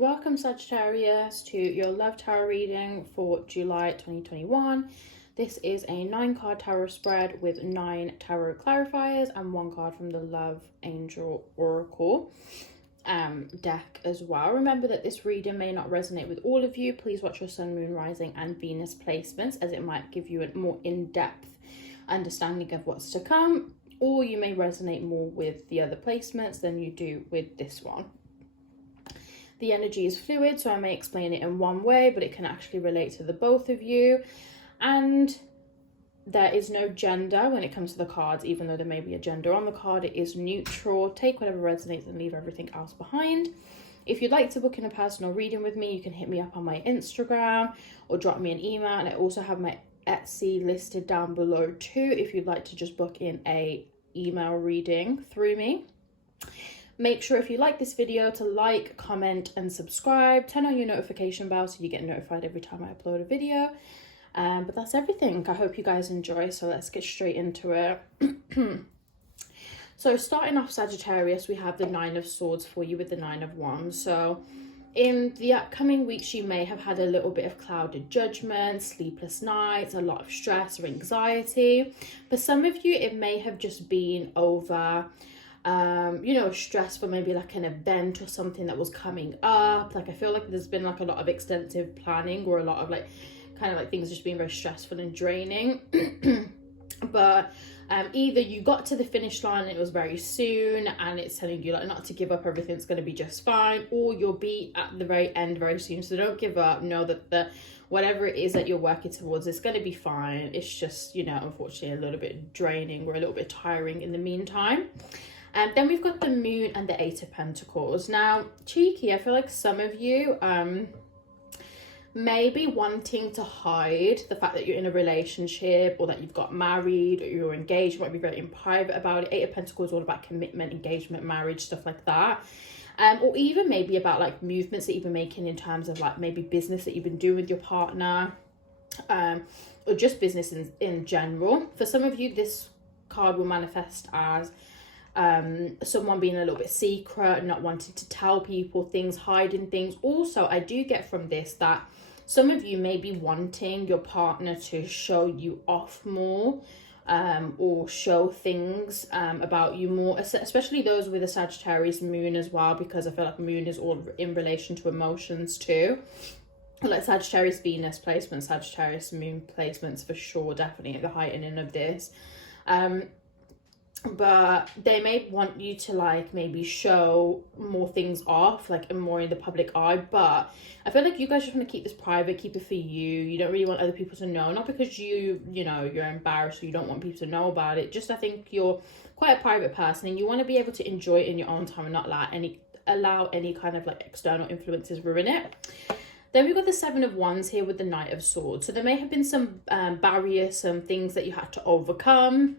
Welcome Sagittarius to your love tarot reading for July 2021. This is a 9-card tarot spread with 9 tarot clarifiers and 1 card from the Love Angel Oracle deck as well. Remember that this reading may not resonate with all of you. Please watch your Sun, Moon, Rising and Venus placements, as it might give you a more in-depth understanding of what's to come, or you may resonate more with the other placements than you do with this one. The energy is fluid, so I may explain it in one way, but it can actually relate to the both of you. And there is no gender when it comes to the cards, even though there may be a gender on the card. It is neutral. Take whatever resonates and leave everything else behind. If you'd like to book in a personal reading with me, you can hit me up on my Instagram or drop me an email. And I also have my Etsy listed down below too, if you'd like to just book in a email reading through me. Make sure if you like this video to like, comment and subscribe. Turn on your notification bell so you get notified every time I upload a video. But that's everything. I hope you guys enjoy, so let's get straight into it. So starting off Sagittarius, we have the 9 of Swords for you with the 9 of Wands. So in the upcoming weeks, you may have had a little bit of clouded judgment, sleepless nights, a lot of stress or anxiety. For some of you, it may have just been over stress for maybe like an event or something that was coming up. Like I feel like there's been like a lot of extensive planning, or a lot of like kind of like things just being very stressful and draining. But either you got to the finish line and it was very soon and it's telling you like not to give up, everything's going to be just fine, or you'll be at the very end very soon. So don't give up. Know that whatever it is that you're working towards, it's going to be fine. It's just, unfortunately a little bit draining or a little bit tiring in the meantime. And then we've got the Moon and the 8 of Pentacles. Now, cheeky, I feel like some of you may be wanting to hide the fact that you're in a relationship, or that you've got married, or you're engaged. You might be very in private about it. 8 of Pentacles is all about commitment, engagement, marriage, stuff like that. Or even maybe about like movements that you've been making in terms of like maybe business that you've been doing with your partner, or just business in general. For some of you, this card will manifest as someone being a little bit secret, not wanting to tell people things, hiding things. Also, I do get from this that some of you may be wanting your partner to show you off more, or show things about you more, especially those with a Sagittarius moon as well, because I feel like moon is all in relation to emotions too. Like Sagittarius Venus placements, Sagittarius moon placements for sure, definitely at the heightening of this. But they may want you to like maybe show more things off, like more in the public eye. But I feel like you guys just want to keep this private, keep it for you. You don't really want other people to know, not because you're embarrassed or you don't want people to know about it. Just I think you're quite a private person and you want to be able to enjoy it in your own time and not allow any kind of like external influences ruin it. Then we've got the 7 of Wands here with the Knight of Swords. So there may have been some barriers, some things that you had to overcome.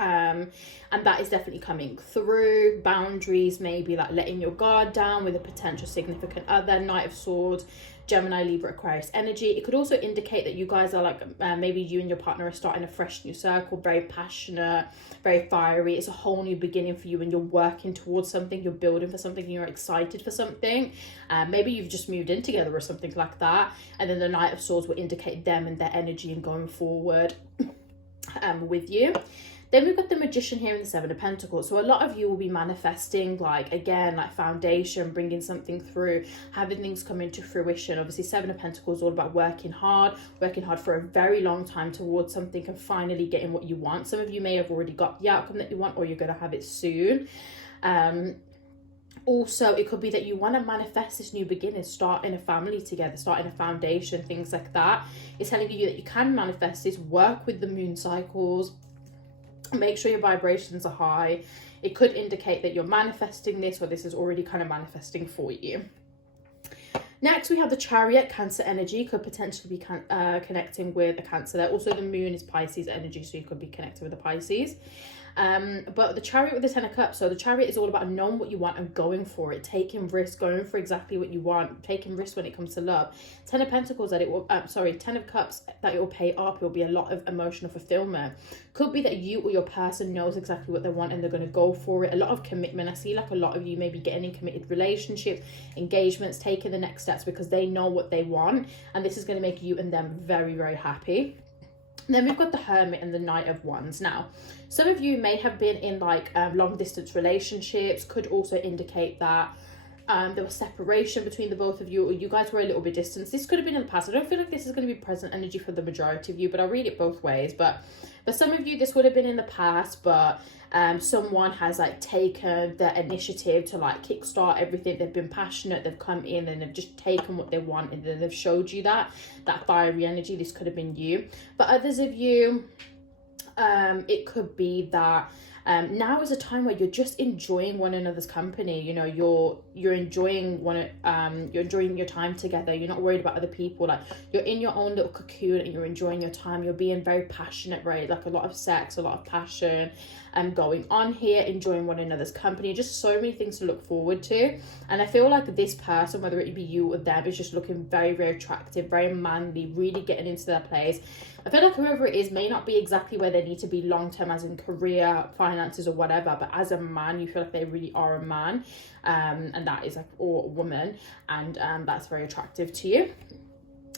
And that is definitely coming through. Boundaries, maybe like letting your guard down with a potential significant other. Knight of Swords, Gemini, Libra, Aquarius energy. It could also indicate that you guys are like maybe you and your partner are starting a fresh new circle, very passionate, very fiery. It's a whole new beginning for you and you're working towards something, you're building for something, you're excited for something. Maybe you've just moved in together or something like that. And then the Knight of Swords will indicate them and their energy and going forward with you. Then we've got the Magician here in the 7 of Pentacles. So a lot of you will be manifesting like foundation, bringing something through, having things come into fruition. Obviously 7 of Pentacles is all about working hard for a very long time towards something and finally getting what you want. Some of you may have already got the outcome that you want, or you're going to have it soon. Also, it could be that you want to manifest this new beginning, starting a family together, starting a foundation, things like that. It's telling you that you can manifest this, work with the moon cycles. Make sure your vibrations are high. It could indicate that you're manifesting this, or this is already kind of manifesting for you. Next, we have the Chariot, Cancer energy. Could potentially be connecting with a Cancer there. Also, the moon is Pisces energy, so you could be connected with a Pisces. But the Chariot with the Ten of Cups, so the Chariot is all about knowing what you want and going for it, taking risks, going for exactly what you want, taking risks when it comes to love. Ten of Pentacles that it will, Ten of Cups that it will pay off. It will be a lot of emotional fulfillment. Could be that you or your person knows exactly what they want and they're going to go for it. A lot of commitment. I see like a lot of you maybe getting in committed relationships, engagements, taking the next steps because they know what they want, and this is going to make you and them very, very happy. Then we've got the Hermit and the Knight of Wands. Now, some of you may have been in like long distance relationships. Could also indicate that there was separation between the both of you, or you guys were a little bit distant. This could have been in the past. I don't feel like this is going to be present energy for the majority of you, but I'll read it both ways. But for some of you, this would have been in the past, but someone has like taken the initiative to like kickstart everything. They've been passionate, they've come in and they've just taken what they want, and then they've showed you that fiery energy. This could have been you. But others of you, it could be that now is a time where you're just enjoying one another's company. You know, you're enjoying you're enjoying your time together. You're not worried about other people. Like, you're in your own little cocoon and you're enjoying your time. You're being very passionate, right? Like a lot of sex, a lot of passion going on here, enjoying one another's company. Just so many things to look forward to. And I feel like this person, whether it be you or them, is just looking very, very attractive, very manly, really getting into their place. I feel like whoever it is may not be exactly where they need to be long term, as in career, finances, or whatever, but as a man, you feel like they really are a man, and that is like, or a woman, and that's very attractive to you.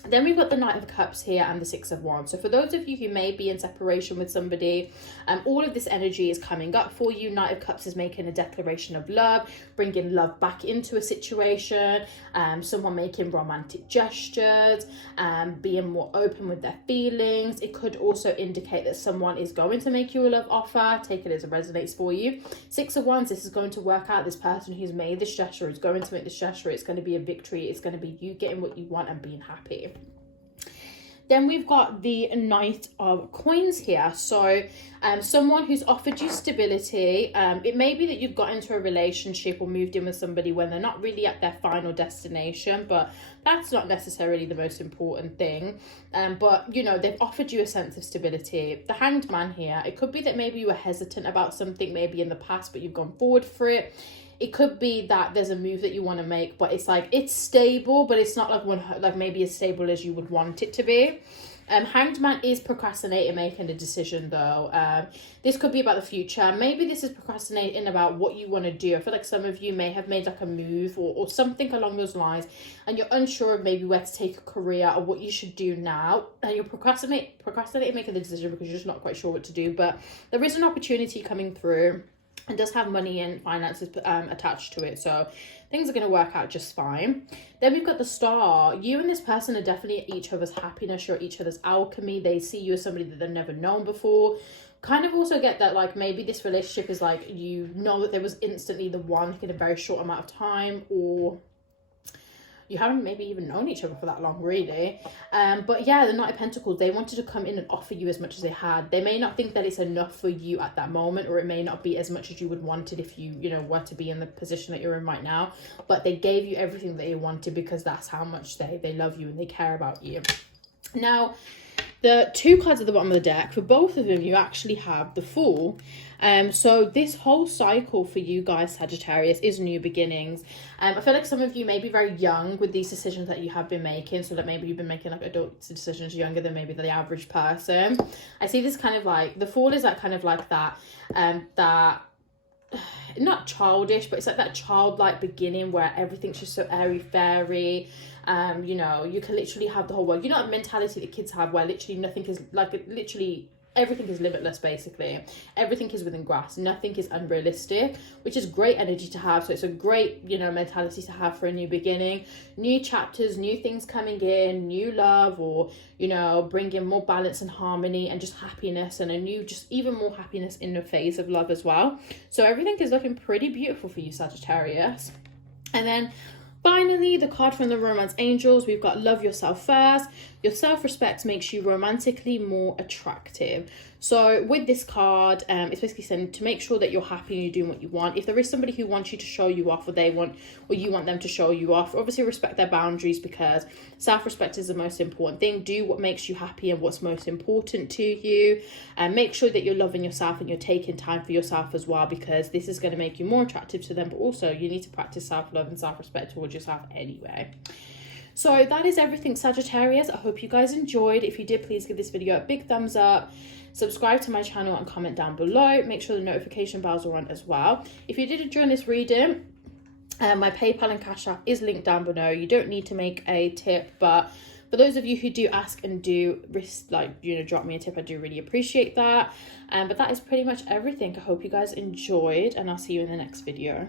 Then we've got the Knight of Cups here and the Six of Wands. So for those of you who may be in separation with somebody, all of this energy is coming up for you. Knight of Cups is making a declaration of love, bringing love back into a situation, someone making romantic gestures, being more open with their feelings. It could also indicate that someone is going to make you a love offer. Take it as it resonates for you. Six of Wands, this is going to work out. This person who's made this gesture is going to make this gesture. It's going to be a victory. It's going to be you getting what you want and being happy. Then we've got the Knight of Coins here. So someone who's offered you stability. It may be that you've got into a relationship or moved in with somebody when they're not really at their final destination, but that's not necessarily the most important thing. But, you know, they've offered you a sense of stability. The Hanged Man here, it could be that maybe you were hesitant about something maybe in the past, but you've gone forward for it. It could be that there's a move that you want to make, but it's like, it's stable, but it's not like maybe as stable as you would want it to be. Hanged Man is procrastinating making a decision though. This could be about the future. Maybe this is procrastinating about what you want to do. I feel like some of you may have made like a move or something along those lines, and you're unsure of maybe where to take a career or what you should do now, and you're procrastinating making the decision because you're just not quite sure what to do. But there is an opportunity coming through, and does have money and finances attached to it, so things are going to work out just fine. Then we've got the Star. You and this person are definitely at each other's happiness. You're at each other's alchemy. They see you as somebody that they've never known before. Kind of also get that like maybe this relationship is like, you know that there was instantly the one in a very short amount of time, or you haven't maybe even known each other for that long, really. But yeah, the Knight of Pentacles, they wanted to come in and offer you as much as they had. They may not think that it's enough for you at that moment, or it may not be as much as you would want it if you know, were to be in the position that you're in right now. But they gave you everything that you wanted because that's how much they love you and they care about you. Now, the two cards at the bottom of the deck, for both of them, you actually have the Fool. So this whole cycle for you guys, Sagittarius, is new beginnings. I feel like some of you may be very young with these decisions that you have been making. So that maybe you've been making like adult decisions younger than maybe the average person. I see this kind of like, the Fool is like kind of like that, not childish, but it's like that childlike beginning where everything's just so airy-fairy. You know, you can literally have the whole world. You know, the mentality that kids have where literally nothing is like, literally everything is limitless, basically. Everything is within grasp. Nothing is unrealistic, which is great energy to have. So it's a great, you know, mentality to have for a new beginning, new chapters, new things coming in, new love, or, you know, bringing more balance and harmony and just happiness, and a new, just even more happiness in the phase of love as well. So everything is looking pretty beautiful for you, Sagittarius. And then finally, the card from the Romance Angels, we've got Love Yourself First. Your self-respect makes you romantically more attractive. So with this card, it's basically saying to make sure that you're happy and you're doing what you want. If there is somebody who wants you to show you off, or you want them to show you off, obviously respect their boundaries, because self-respect is the most important thing. Do what makes you happy and what's most important to you, and make sure that you're loving yourself and you're taking time for yourself as well, because this is going to make you more attractive to them. But also you need to practice self-love and self-respect towards yourself anyway. So that is everything, Sagittarius. I hope you guys enjoyed. If you did, please give this video a big thumbs up. Subscribe to my channel and comment down below. Make sure the notification bells are on as well. If you did enjoy this reading, my PayPal and Cash App is linked down below. You don't need to make a tip, but for those of you who do ask and do drop me a tip, I do really appreciate that. But that is pretty much everything. I hope you guys enjoyed, and I'll see you in the next video.